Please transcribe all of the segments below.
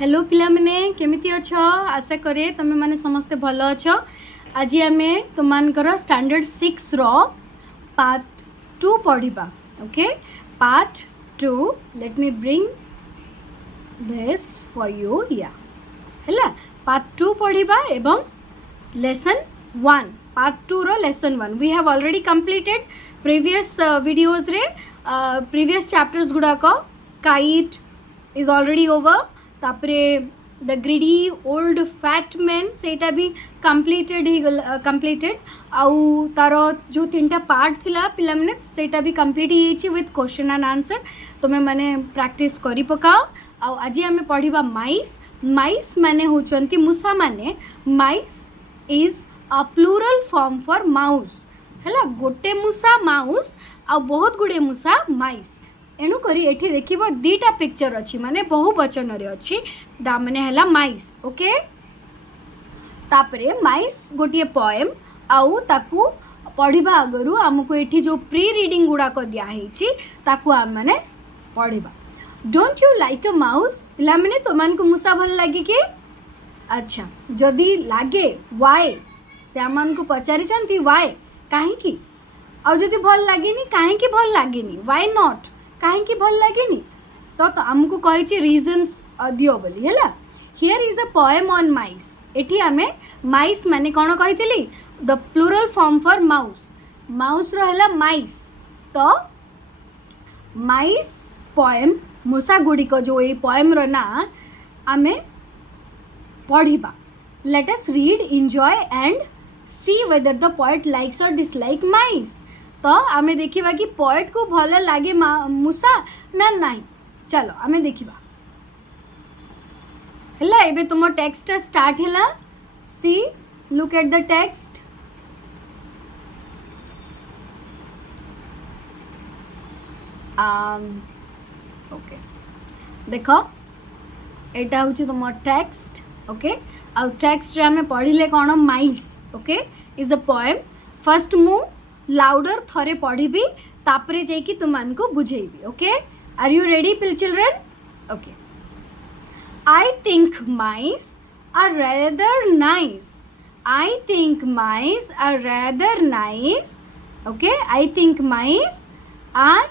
Hello पिला मने केमिति अछ आशा करे तमे माने समस्ते भलो अछ। आज आमे तुमनकर स्टैंडर्ड 6 रो पार्ट 2 पढ़िबा। Okay part 2 let me bring this for you या हैला पार्ट 2 पढ़िबा एवं लेसन 1 पार्ट 2 रो lesson 1 we have already completed previous videos रे प्रीवियस चैप्टर्स गुडा को काइट इज ऑलरेडी ओवर तापरे the greedy old fat man सेटा भी कंप्लीटेड ही कंप्लीटेड आउ तार जो 3टा पार्ट थिला पिला माने सेटा भी कंप्लीट ही छी विथ क्वेश्चन एंड आंसर तुमे माने प्रैक्टिस करि पकाओ। आउ आज हमें पढ़िबा माइस। माइस माने होचंती मूसा माने mice is a plural form for mouse हैला गोटे मूसा माउस आ बहुत गुडे मूसा माइस एणु करी एठी देखिबो दीटा पिक्चर अछि माने बहु वचन रे अछि दा माने हैला माइस। ओके तापरे माइस गोटिए पोएम आउ ताकू पढ़िबा आगरु हमको एठी जो प्री रीडिंग गुडा को दिया हेछि ताकू हम माने पढ़िबा। Don't you like a mouse पिला माने तोमान को मूसा भल लागे कि अच्छा जदी लागे व्हाई से हमन को पचारि चंती व्हाई काहे की आ जदी भल लागेनी काहे की भल लागेनी व्हाई नॉट काहे की भल लागेनी तो आमको कहि रीजन्स दियो बोली हैला। Here is a poem on mice एठी हमें माइस माने कोन कहितली the plural form for mouse mouse रो हैला माइस तो माइस पोएम मूसा गुडी को जो ए पोएम रो ना हमें पढ़िबा। Let us read enjoy and see whether the poet likes or dislike mice तो आमे देखिबा कि पोएट को भल लागे मूसा ना नहीं चलो आमे देखिबा हैला। एबे तुम टेक्स्ट स्टार्ट हैला see look at the text okay देखो एटा होची तुम टेक्स्ट ओके आ टेक्स्ट रे आमे पढ़िले कोन mice okay is a poem first मु लाउडर थरे पढ़ी तापरे जाइकी तुमान को बुझेबी। Okay are you ready children okay I think mice are rather nice I think mice are rather nice okay I think mice are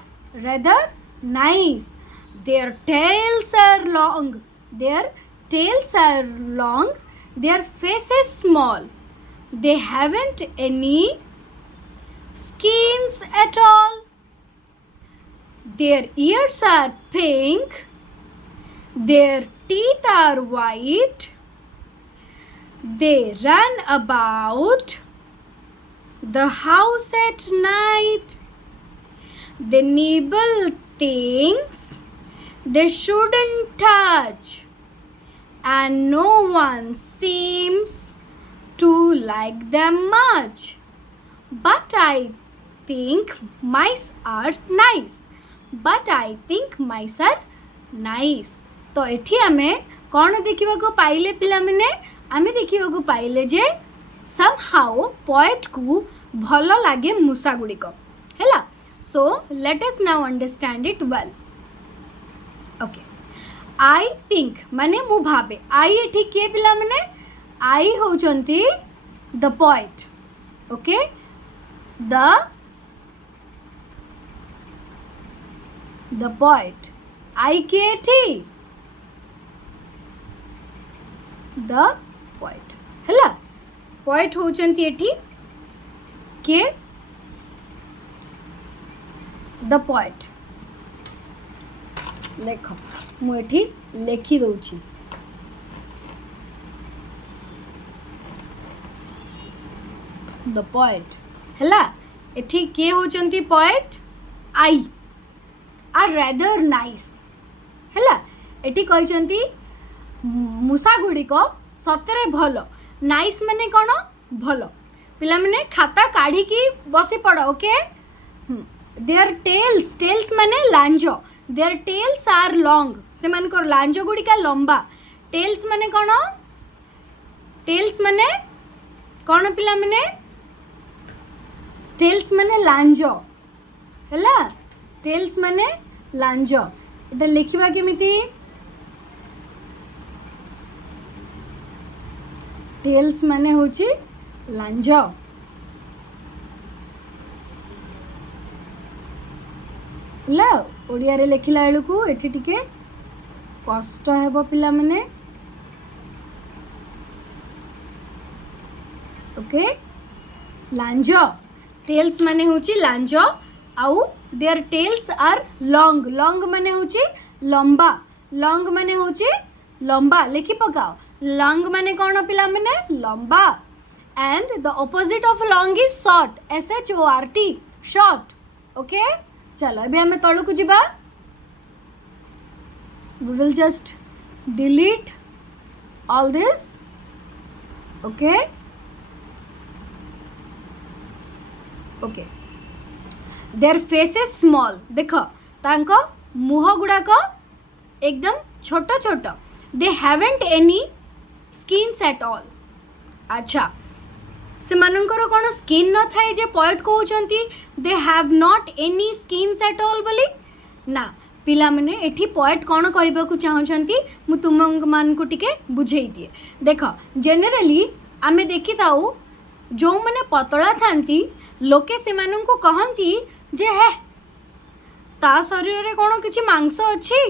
rather nice their tails are long their tails are long their faces small they haven't any skins at all their ears are pink their teeth are white they run about the house at night they nibble things they shouldn't touch and no one seems to like them much but I think mice are nice but I think mice are nice तो एठी हमें कौन देखिबा को पाइले पिला माने आमे देखिबा को पाइले जे somehow पोएट को भलो लागे मूसा गुडी को हैला। So let us now understand it well okay I think माने मु भाबे आई एठी के पिला माने आई होचंती the poet okay the poet I के थी द पोएट हैला पोएट होचंती एठी के द पोएट देखो मु एठी लेखि दउची द पोएट हैला एठी के होचंती poet I are rather nice हैला एठी कहचंती मूसा गुडी को सतरे भलो नाइस माने कोन भलो पिला माने खाता काढी की बसी पड़ ओके देयर टेल्स टेल्स माने लांजो देयर टेल्स आर लॉन्ग से मान को लांजो गुडी का लंबा टेल्स माने कोन टेल्स माने कोन पिला माने टेल्स माने लांजो हैला टेल्स माने लांजो एटा लिखिबा केमिति टेल्स माने होची लांज ହେଲା ଓଡ଼ିଆରେ ଲେଖିଲା ବେଳକୁ ଏଠି ଟିକେ କଷ୍ଟ ହେବ ପିଲାମାନେ ओके लांज टेल्स माने होची लांज आउ their tails are long long माने होची लंबा लॉन्ग माने होची लंबा लिखि पकाओ लॉन्ग माने कौन पिला माने लंबा and the opposite of long is short SHORT short okay चलो अभी हमें तळु को जिबा we will just delete all this okay okay their faces small देख तांको मुह गुड़ाक एकदम छोट छोट they haven't any skins at all अच्छा से मानकर कौन स्किन न थाए जे पॉइंट कहउचंती they have not any skins at all बोली ना पिला माने एठी पॉइंट कौन कहबा को चाहउचंती मु तुम मान को टिके बुझेई दिए देख जनरली आमे देखि ताऊ जो माने पतला थांती लोके से मानन को कहंती जे है ता शरीर रे कोन किछि मांस अछि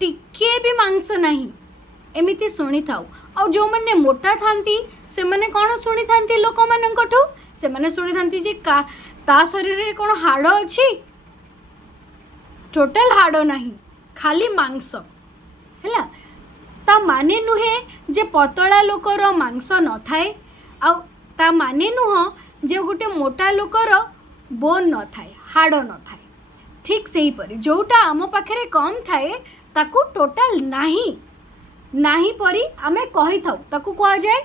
टिके भी मांस नहीं एमिति सुनी थाउ और जो माने मोटा थांती से माने कोन सुनी थांती लोक माननकठू से माने सुनी थांती जे का ता शरीर रे कोन हाड़ अछि टोटल हाड़ नहीं खाली मांस हैला ता माने नुहे जे पतला लोकर मांस न थाए आ ता माने नुह जे गोटे मोटा लोकर बोन न थाए हाड़ न थाए ठीक सही परी जोटा आम पाखे कम थाए ताकू टोटल नहीं नाही परी आमे कही थाउ ताकू कहा जाए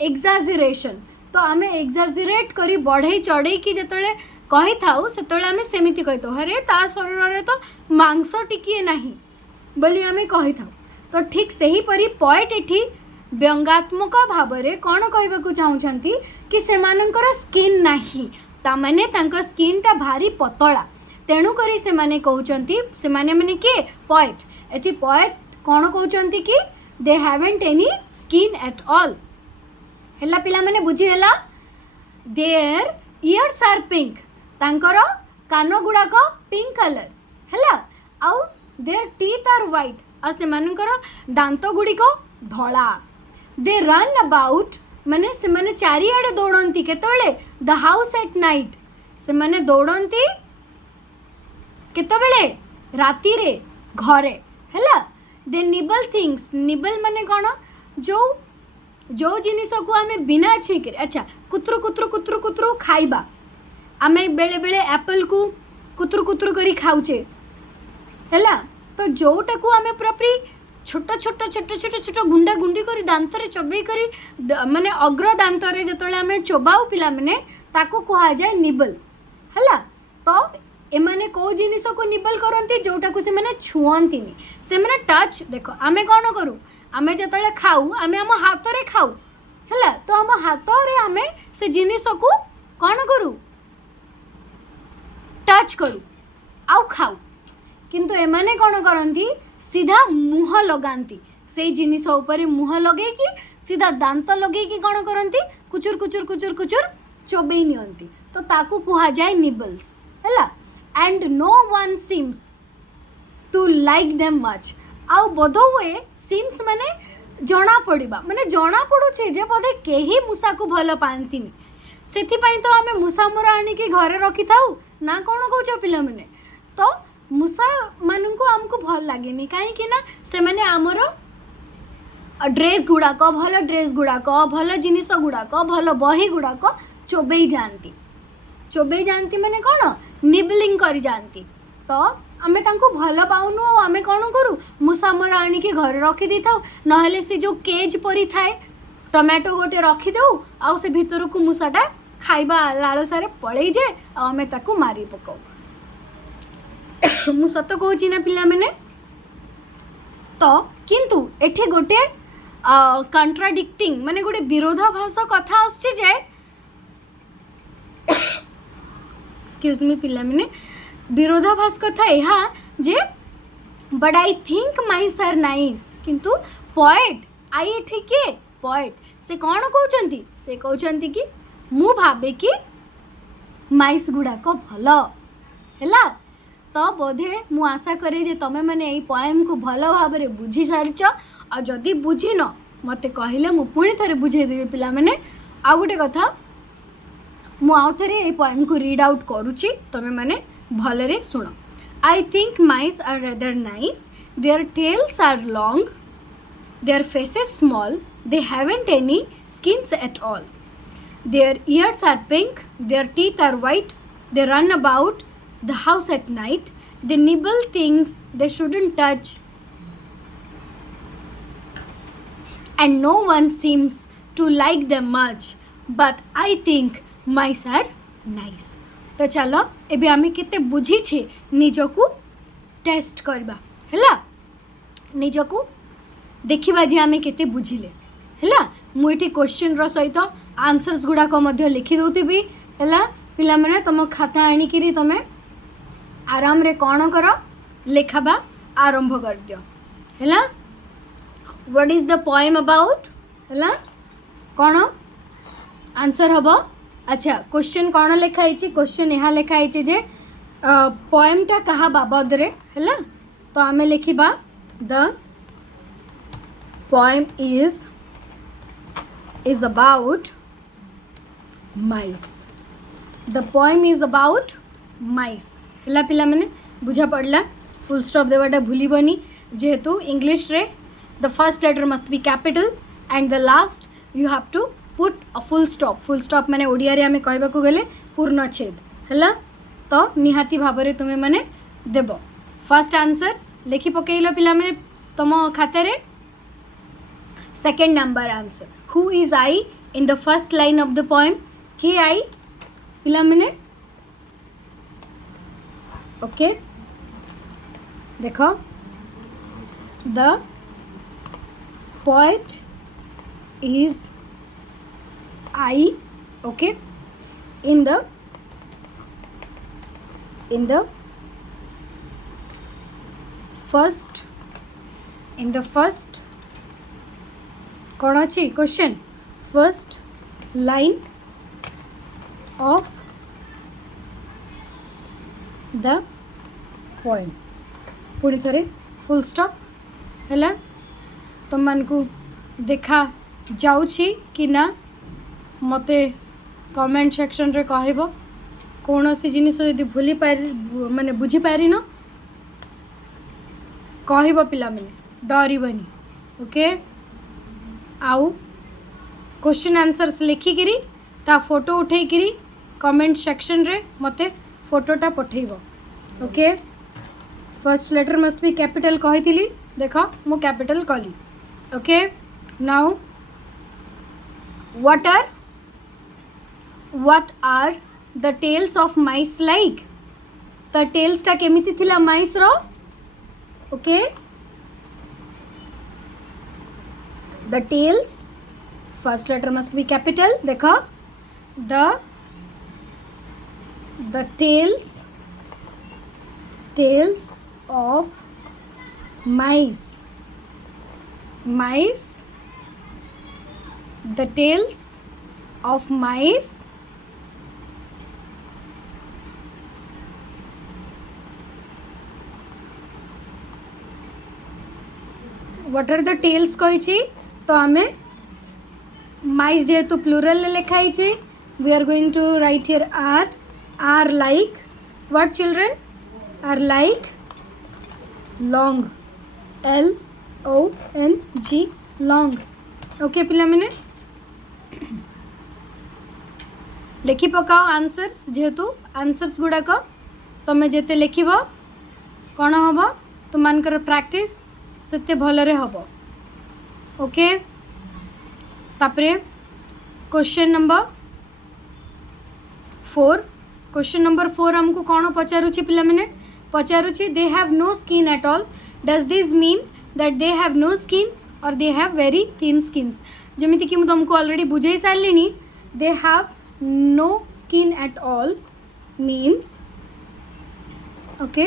एक्जाजरेशन तो आमे एक्जाजरेट करी बढ़ई चढ़ई की जतले कही थाउ सेतले आमे सेमिति कही थाउ अरे ता शरीर रे तो मांस टिकिए नहीं बोली आमे कही थाउ तो ठीक सही परी पॉइंट एठी व्यंगात्मक भाव में कौन कहवाक चाहूँगी कि सेमानंकर स्किन नहीं तामाने तांका स्किन टा भारी पतला तेणु करी से माने कहउचंती से माने माने के पॉइंट एठी पॉइंट कौन कहउचंती कि दे haven't any skin at all हैला पिला माने बुझी हैला देयर इयर्स आर पिंक तांकर कान गुड़ाक पिंक कलर हैला आउ देयर टीथ आर व्हाइट आ से मानकर दांत गुड़िक धला दे रन अबाउट माने से माने चारिआडे दौड़ती केतबेले द हाउस एट नाइट से माने दौड़ती केतबेले राति रे घरे हैला दे निबल थिंग्स निबल माने कौन जो जो जिनिस को आमे बिना छुईकर अच्छा कुतरु कुतरु कुतरु कुतरु खाइबा आमे बेले बेले एप्पल को कुतरु कुतरु करी खाउचे हैला तो जोटा को आमे प्रॉपर्ली छोट छोट छोट छोट छोट गुंडा गुंडी करी दांत रे चबई करी माने अग्र दांत रे जतले आमे चोबाउ पिला माने ताको कहा जाए निबल हैला तो एमाने को जिनिस को निबल करंती जोटा को से माने छुअंतीनी से माने टच देखो आमे कोन करू आमे जतले खाऊ आमे हम हाथ रे खाऊ हैला तो हम हाथ रे आमे से जिनिस को कोन करू टच करू आउ खाऊ किंतु एमाने कोन करंती सीधा मुह लगाती से जिनिस ऊपर मुह लगे कि सीधा दांत लगे कि कौन करती कुचुर कुचुर कुचुर कुचुर चोबई नियंती तो ताकू कहा जाए निबल्स हैला and no one seems to like them much आउ बोधो हुए सीम्स माने जना पड़िबा माने जना पड़ुछे जे बोधे केही मूसा को भल पांतीनी सेथिपाई तो आमे मूसा मुरा आनी के घरे रखी थाउ ना कौन कहूछ पिला माने तो मूसा मान को आमको भल लगे कहीं ना से मैंने आमर ड्रेस गुड़ाक भल ड्रेस गुड़ाक भल जिनिस गुड़ाक भल बही गुड़ाक चोबई जाती माने कौन निबलिंग करी जाती तो आमे तांको भल पाउनु आमे कौन करूँ मूसा मर आणिकी घर रखी दी था नहले से जो केज परी थाए टमाटो गोटे रखी दऊ आउ से भीतर को मूसाटा खाइबा लालसारे पलई जाए आमे ताकू मारी पकाऊ मु सत कहूँ ना पिला मैंने तो किंतु एठी गोटे कंट्राडिक्टिंग माने गोटे विरोधाभास कथा आसछि जे एक्सक्यूज मी पिला मैंने विरोधाभास कथा यहाँ जे but I think mice are nice किंतु पोएट आई एठी के पोएट से कौन कहते से कहते कि मु भावे कि माइस गुड़ाक भल है। तो बोधे मु आशा करे जे तुम मैंने यही पोएम को भल भाव में बुझी सारिच आ जदि बुझीन मत कहले मु पुणी थे बुझेदेवी पिला मैंने। आ गोटे कथा मु आउ थे ये पोएम को रीड आउट करुच्ची तुम मैंने भलरे शुण। I think mice are rather nice, their tails are long, their faces small, they haven't any skins at all. Their ears are pink, their teeth are white, they run about the house at night, they nibble things they shouldn't touch, and no one seems to like them much, but I think mice are nice. तो चलो एबे आमे केते बुझी छे निजको test करबा हैला, निजको देखिबा जे आमे केते बुझिले हैला। मुझे क्वेश्चन रो सहित आंसर्स गुड़ाक लिखि दौथि है पिला मैंने तुम खाता आणिकी तुम आराम रे कौन कर लेखाबा आरंभ कर दियो है। What is the poem about है कौन आंसर हम। अच्छा क्वेश्चन कौन लिखाई? क्वेश्चन यहाँ लिखाई जे पोएमटा कहा बाबद रे है। तो आमे लिखिबा the poem is about mice. The poem is about mice. है पिला मैंने बुझा पड़ला। फुल स्टॉप देवाटा भूलबनी जेहेतु इंग्लिश रे the first letter must be capital and the last you have to put a full stop. Full stop माने ओडिया रे आमे कहबाकू गले पूर्णछेद है। तो निहाती भाव में तुम्हें मैंने देव फर्स्ट आंसर्स लिखि पकेइल पिला मैंने तुम खाता रे। Second number answer who is I in the first line of the poem? He I पिला मैंने ओके देखो the poet is I okay in the first कौन अच्छी question first line of the poem पुणी थे फुल स्टॉप है। तुम मान को देखा जाउछि कि ना मते कमेंट सेक्शन रे कहब कौन सी जिनिस यदि भूली पार माने बुझी पारिन कहब पिला मैंने डरबनी ओके। आउ क्वेश्चन आंसर्स लिखिकी ता फोटो उठेकरी कमेंट सेक्शन रे मते फोटोटा पठेब okay. First letter must be capital कही देख मु कैपिटल कली okay. Now what are the tails of mice like? The टेल्सटा केमिति थिला माइस रो okay. The tails first letter must be capital देखो the tails of mice the tails of mice what are the tails कही तो आमे माइस जेहेतु plural लिखाई we are going to write here are like what children are like long LONG long okay पिला मैंने लिखि पकाओ आंसर्स जेहेतु आंसर्स गुड़ाक तुम जिते लिख कौन हम तुम मानकर प्रैक्टिस सेते भलरे हम ओके। तापरे क्वेश्चन नंबर 4 हमको कौन पचारुची पिला मैंने पचारुची they have no skin at all. Does this mean that they have no skins or they have very thin skins? जमीती कि तुमको ऑलरेडी बुझे सारे they have no skin at all means okay.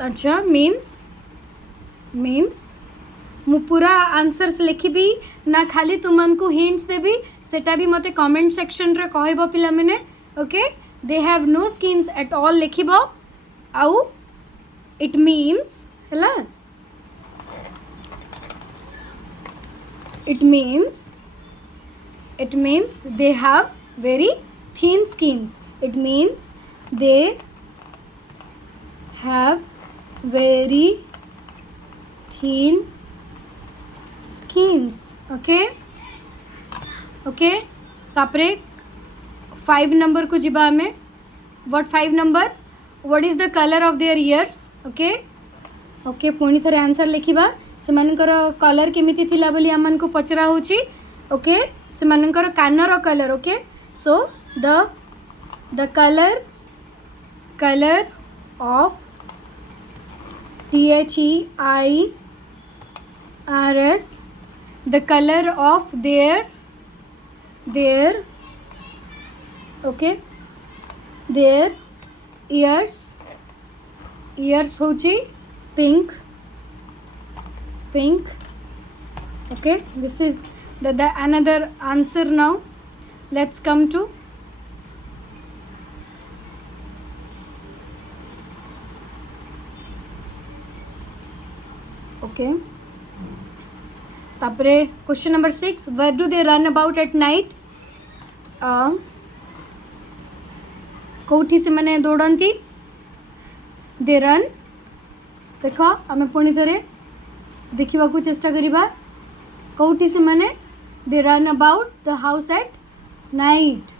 अच्छा मीन्स मु पूरा आंसर्स लिखिबी ना खाली तुमको हिंट्स देबी सेटा भी मते कमेंट सेक्शन रे कहबो पिला माने okay they have no skins at all लिखिबो आउ इट मीन्स हला it means they have very thin skins. It means they have very thin skins. Okay तापरे 5 नंबर को जिबा हमें what 5 number what is the color of their ears okay पुणी थरे answer लिखिबा से मानकर कलर केमिति थिला बोली आमन को पचरा होची ओके से मानकर corner colour okay so the colour of THEIRS the color of their okay their ears होची pink okay this is the another answer now let's come to okay tapre question number 6 where do they run about at night कोठी से माने दौड़ती they run देख आम पुणी थे देखा चेष्टा करिबा कोठी से माने they run about the house at night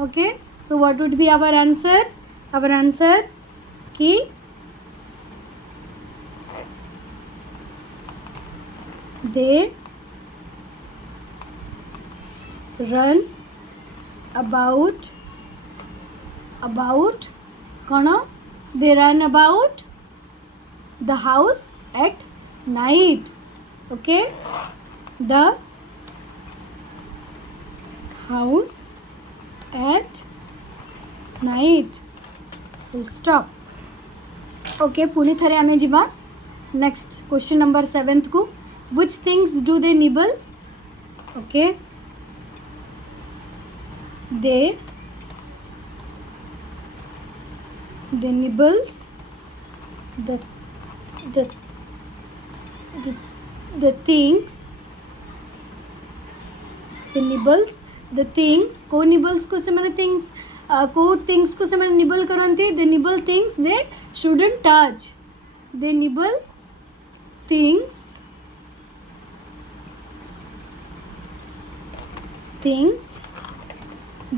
okay so what would be our answer कि दे रन अबाउट कौन they run about the house at night okay the house at night full stop okay पुणी थरे आमे जिबा next question number 7th को which things do they nibble okay they nibbles the things the nibbles the things को nibbles को से माने things को things को से माने nibble करंती they nibble things they shouldn't touch they nibble things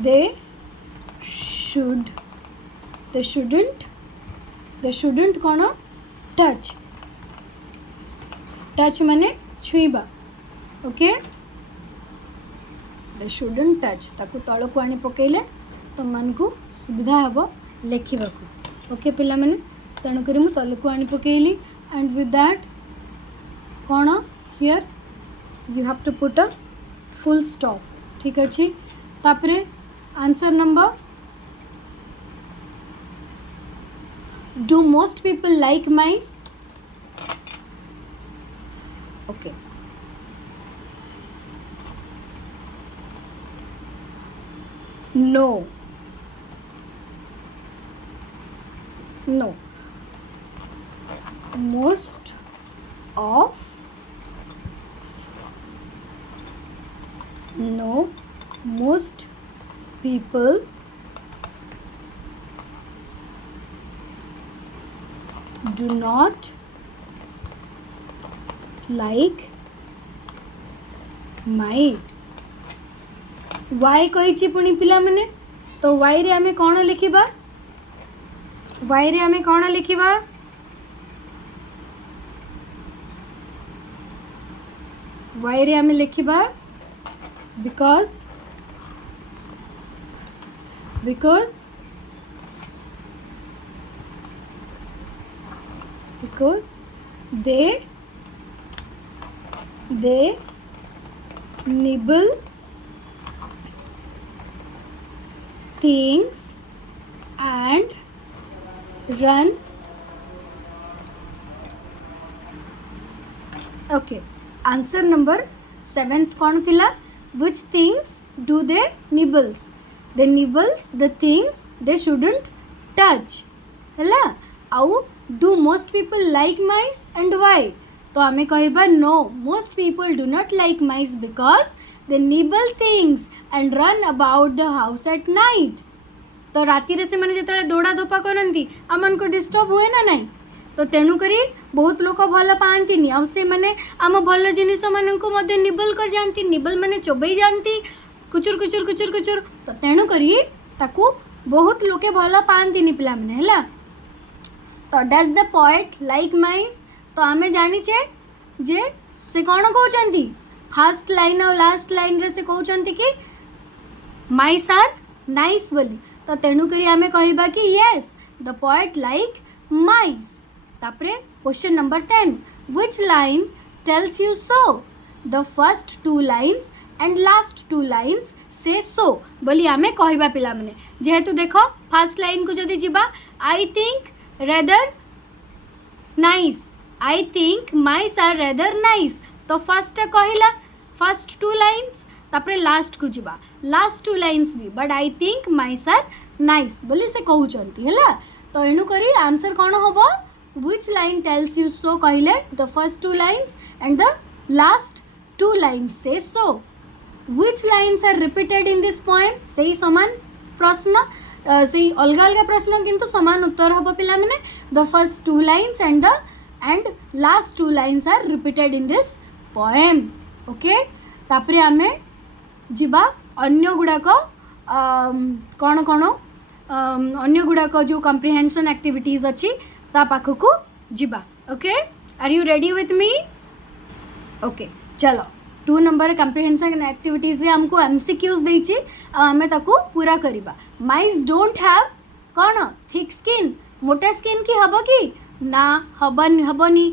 they shouldn't कौन टच माने छुईबा ओके दे शुडंट टच ताकू तल को आनी पकेले तुम मान को सुविधा हेबो लेखिबाकू ओके पिला माने तेणु करी मु तल को आनी पकेली एंड विथ दैट कौन here you have to put a full stop ठीक अच्छे तापरे answer number do most people like mice okay no most people do not like mice वाई कही पुणी पिला माने तो वाई रे आमे कौन लिखिबा वाई रे आमे कौन लिखिबा वाई रे आमे लिखिबा because they nibble things and run. Okay, answer number 7th कौन थिला which things do they nibbles the things they shouldn't touch हैला आउ do most people like mice and why तो आमे कहबा no most people do not like mice because they nibble things and run about the house at night तो राति रे से माने जेतले दौड़ा धोपा करंती आमन को डिस्टर्ब हुए ना नहीं तो तेणु करी बहुत लोक भल पाती आ से मैंने आम भल जिनिस मानू मध्य निबल कर जाती निबल माने चोबई जाती कुचुर कुचुर कुचुर कुचुर तो तेणु करी ताकू बहुत लोके भल पाती पिला मैंने है तो डज द पोएट लाइक माइस तो आमे जानिछे जे से कौन कहते फास्ट लाइन और लास्ट लाइन रे से कहते कि माइस आर नाइस बोली तो तेणु करी आमे कहबा कि यस द पोएट लाइक माइस तापरे question number 10 which line tells you so the first 2 lines and last 2 lines say so बोली आमे कहबा पिला माने जेहेतु देखो फर्स्ट लाइन को जदी जिबा I think rather nice I think mice are rather nice तो फर्स्ट कहला फर्स्ट 2 lines तापरे लास्ट को जिबा लास्ट 2 lines भी but I think mice are nice बोली से कहउचंती हैला तो एनु करी आंसर कोन होबो which line tells you so कहले the first 2 lines and the last 2 lines say so which lines are repeated in this poem सही समान प्रश्न सही अलग अलग प्रश्न किंतु समान उत्तर हम पिला माने the first 2 lines and last 2 lines are repeated in this poem okay तापरे आमे जिबा अन्य गुड़ाक कौन कौन अन्य गुड़ाक जो कम्प्रिहेंशन एक्टिविटीज अच्छी ता पाखकू जिबा okay are you ready with me okay चलो 2 नंबर कम्प्रिहेंशन एक्टिविटीज रे हमको एमसीक्यूज देछि आमे ताकू पूरा करिबा माइस डोंट हैव कौन थिक स्किन मोटा स्किन की हबो की ना हबनी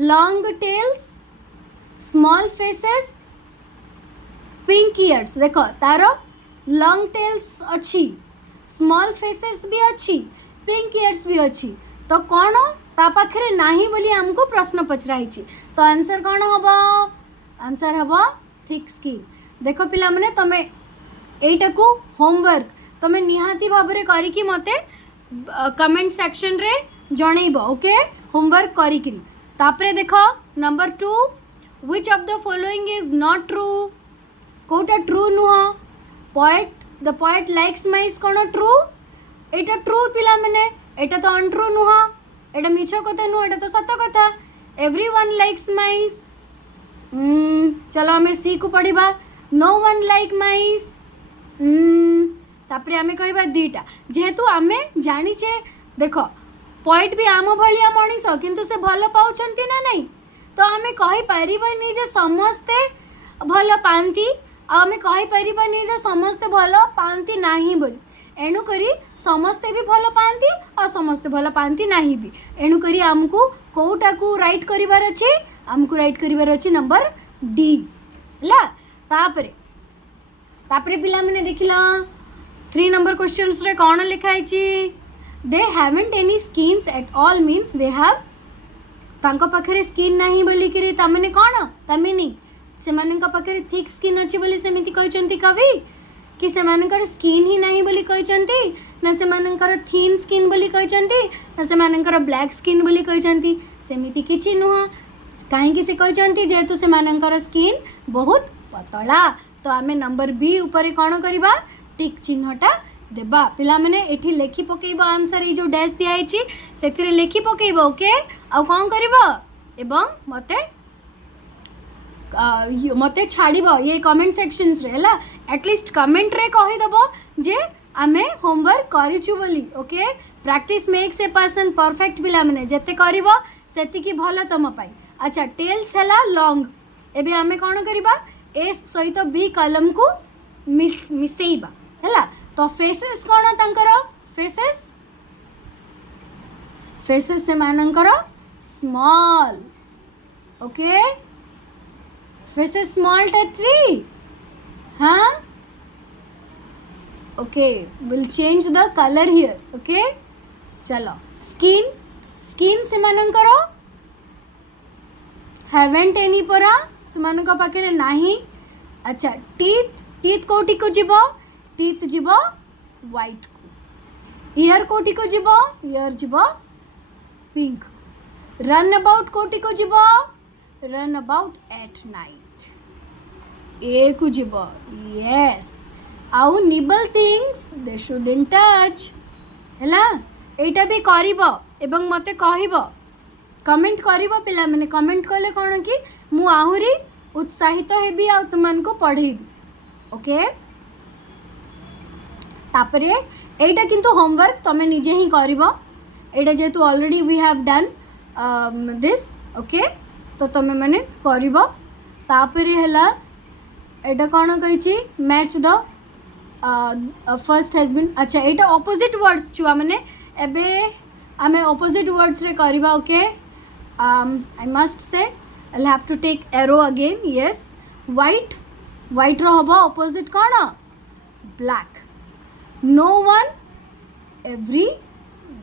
long tails small faces pink ears देखो तार लॉन्ग टेल्स अच्छी स्मॉल फेसेस भी अच्छी पिंक ईयर्स भी अच्छी तो कौन ता पाखरे नाही बोली हमको प्रश्न पचराई तो आंसर कौन हम आंसर हम थिक स्किन देख पिला माने तमे एटा को होमवर्क तमे निहाती भाबरे करिकी मते कमेंट सेक्शन रे जणैबो ओके होमवर्क करिकी तापरे देखो number 2 which of the following is not true कोटा ट्रू नुह poet the poet likes mice कोन ट्रू एटा ट्रू पिला माने एटा तो अनट्रू नुह एटा मिछ कथा नुह एटा तो सत कथा एवरीवन लाइक्स माइस चलो आमे सी को पढ़िबा नो वन लाइक माइस तापरे आमे कहबा दीटा जेहेतु आमे जानिछे देखो पोएट भी आम भलिया मनीष किंतु से भल पाउछंती ना नहीं तो आमे कहि परिबानी जे समस्ते भल पांती आमे कहि परिबानी जे समस्ते भल पांती नाही बोली एणुकरी समस्ते भी भल पाती और समस्ते भल पाती नहीं भी एणुकरी आमको कोटा को राइट करिवार अछि आमको राइट करिवार अछि नंबर डी ला तापरे तापरे पिला माने देखिला 3 नंबर क्वेश्चंस रे कोन लिखा अछि they haven't any skins at all means they have तांको पाखरे स्किन नाही बोली कि तामने कोन तामिनी से मानन पाखरे थिक स्किन अछि बोली सेमिति कहचंती कवि कि से मानकर स्किन ही नहीं बोली कहचंती ना से मानकर थीन स्किन बोली कहचंती ना से मानकर ब्लैक स्किन बोली कहचंती सेमिति किछि नुह काहे कि से कहचंती जेतु से मानकर स्किन बहुत पतला तो आमे नंबर बी ऊपर कोन करबा टिक चिन्हटा देबा पिला माने एठी लेखि पकेबा आंसर ए जो डैश दिया आइछि सेतिरे लेखि पकेबा ओके आ कोन करबा एवं मते छाड़ब ये कमेंट सेक्शन रे है एटलिस्ट कमेंट रे कही दबो जे आमे होमवर्क करिछु बोली okay practice makes a person perfect पिला माने जते करबो सेति की भलो तम पाई अच्छा टेल्स हैला लॉन्ग एबे आमे कोन करबा ए सहित बी कलम को मिसेइबा हैला तो फेसेस कोन तांकर फेसेस फेसेस से मानकर स्मॉल ओके फेसेस स्मॉल टा 3 हाँ okay will change the colour here okay चलो स्किन से मानकर हैवेंट एनी परा सेमानक पाखे नाही। अच्छा टीथ टीथ कोठी को जीव टीथ जीव व्हाइट को। ईयर कोठी को जीव ईयर जीव पिंक। रन अबाउट कोठी को जीव रन अबाउट एट नाइट। ए को जीव यस। आउ nibble things they shouldn't touch हैला। एटा भी करिवो एवं मते कहिवो कमेंट करिवो। पिला माने कमेंट कले कोन कि मु आहुरी उत्साहित हेबी आ तुमन को पढ़ेबी। ओके तापरे एटा किंतु होमवर्क तमे निजे ही करिवो। एटा जेतु already we have done this. Okay तो तमे माने करिवो। तापरे हला एटा कोन कहिची match the first has been. अच्छा एटा ऑपोजिट वर्ड्स छुआ माने एबे आमे ऑपोजिट वर्ड्स रे करिवा। Okay I must say I'll have to take arrow again. Yes white white ro hobo opposite cone black। no one every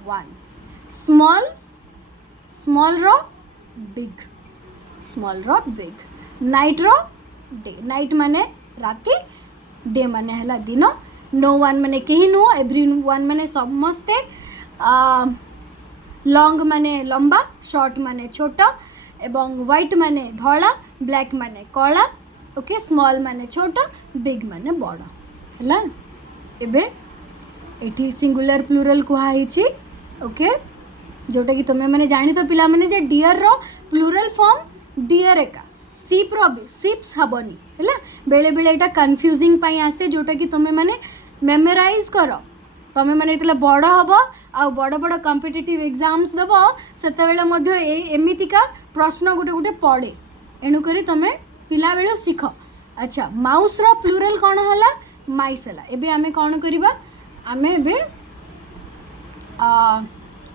one। small small ro big small ro big। night ro day night माने राती day माने हला दिन। no one माने केही no every one माने समस्ते। Long माने लंबा शॉर्ट माने छोटा एवं व्हाइट माने धला ब्लैक माने कला। ओके स्मॉल माने छोटा बिग माने बड़ हैला। एबे एठी सिंगुलर प्लूरल कुहा हिची। ओके जोटा कि तुमे माने जानि तो पिला माने जे डियर रो प्लूरल फॉर्म डियर एका। सीप रो भी सीप्स हबनी हैला। बेले बेले एटा कंफ्यूजिंग पाई आसे जोटा कि तुमे माने मेमोराइज करो। तमे माने इतला बड़ हबो आ बड़ बड़ कॉम्पिटिटिव एग्जाम्स दबो सेते बेले मध्य एमितिका प्रश्न गुटे गुटे पड़े। एणु करी तमे पिला बेले सीख। अच्छा माउस रो प्लूरल कोन हला माइस हला। एबे आमे कोन करिबा आमे एबे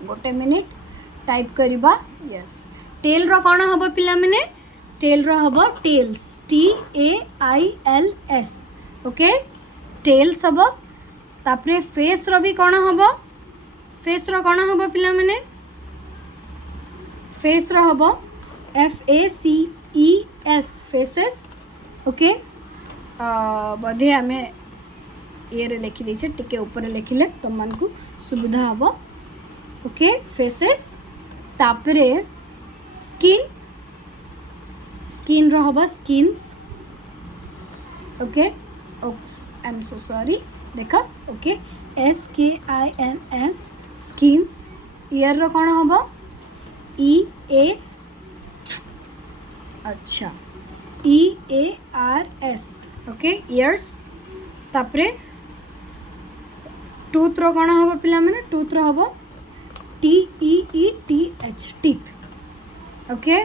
गोटे मिनिट टाइप करिबा। यस टेल रो कोन हबो पिला माने टेल रो हबो टेल्स TAILS। ओके टेल्स हबो। तापरे फेस रो भी कोन हबो फेस रो कोन हबो पिला माने फेस रो हबो FACES फेसेस। ओके बधे आमे ए रे लिखि दैछे टिके ऊपर लिखिले तुम मन को सुविधा हबो। Okay faces. तापरे स्किन स्किन रो हबो skins. Okay oops I am so sorry देखा। Okay SKINS skins. ईयर रो कोन हबो EA अच्छा EARS। Okay ears. तापरे टूथ रो कोन हबो पिला माने टूथ रो हबो TEETH टीथ। ओके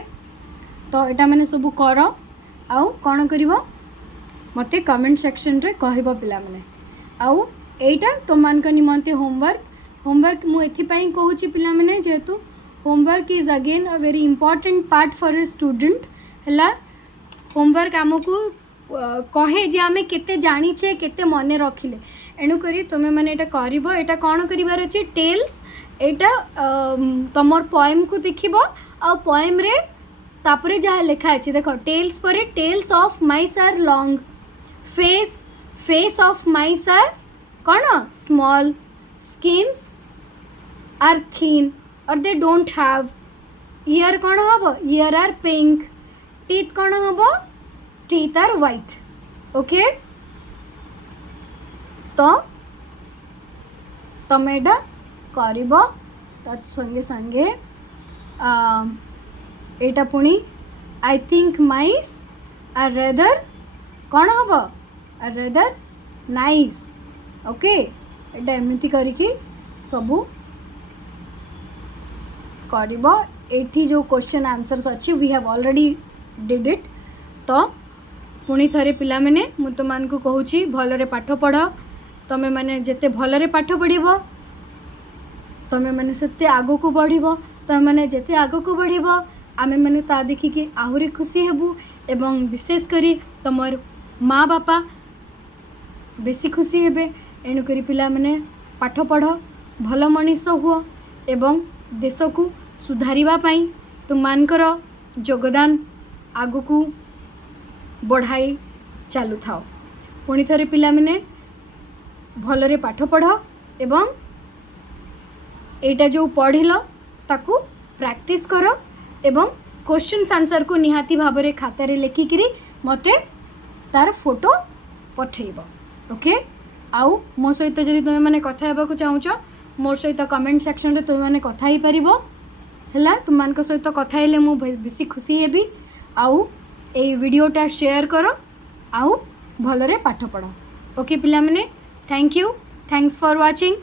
तो एटा माने सब कर आउ कोन करिवो मते कमेंट सेक्शन रे कहबो पिला माने। आउ एटा तुमन का निमंते होमवर्क मु एथि पई कहूची पिला माने जेतु homework is again a very important part for a student हैला। होमवर्क आमको कहे जे आमे केते जानी छे केते मने रखिले। एणु करी तुमे माने एटा करिवो। एटा कोन करिवार अछि टेल्स। एटा तमर पोएम को देखिबो आ पोएम रे तापरे जहा लिखा अछि देखो टेल्स परे tails of mice are long. Face of mice are कोन स्मॉल। स्किन्स आर थिन और दे डोंट हैव। ईयर कोन हबो ईयर आर पिंक। टीथ कोन हबो टीथ आर व्हाइट। ओके तो तमे एटा करिवो तत् संगे संगे एटा पुणी I think mice are rather कोन हबो आर रेदर नाइस। ओके एटा एमिति करिकी सबू करिवो। एठी जो क्वेश्चन आंसर्स अच्छी we have already did it. तो पुणी थरे पिला माने मु तुमान को कहूची भलरे पाठ पढ़। तमे माने जेते भलरे पाठ पढ़िबो तमे माने सेते आगो को बढ़िबो। तमे माने जेते आगो को बढ़िबो आमे माने ता देखि कि आहुरी खुशी हेबु एवं विशेष करी तमर माँ बापा बेसी खुशी हेबे। एणु करी पिला माने पाठ पढ़ भल मनीष हुओ एवं देश को सुधारिबा पई तुमानकर योगदान आगु को बढ़ाई चालू थाओ। पुणी थरे पिला माने भलरे पाठ पढ़ एवं एटा जो पढ़िल ताकू प्रैक्टिस कर एवं क्वेश्चन आंसर को निहाती भाव में खातार लेखिकी मते तार फोटो पठेब। ओके आउ मो सहित जदि तुम मैंने कथा हेबाकू चाहूच मोर सहित कमेंट सेक्शन रे तुम मैंने कथा ही परिबो हैला। तुम मान सहित कथा हेले मु बेसी खुशी हेबी। आउ ए वीडियोटा शेयर कर आउ भलरे पाठ पढ़। ओके पिला माने thank you, thanks for watching.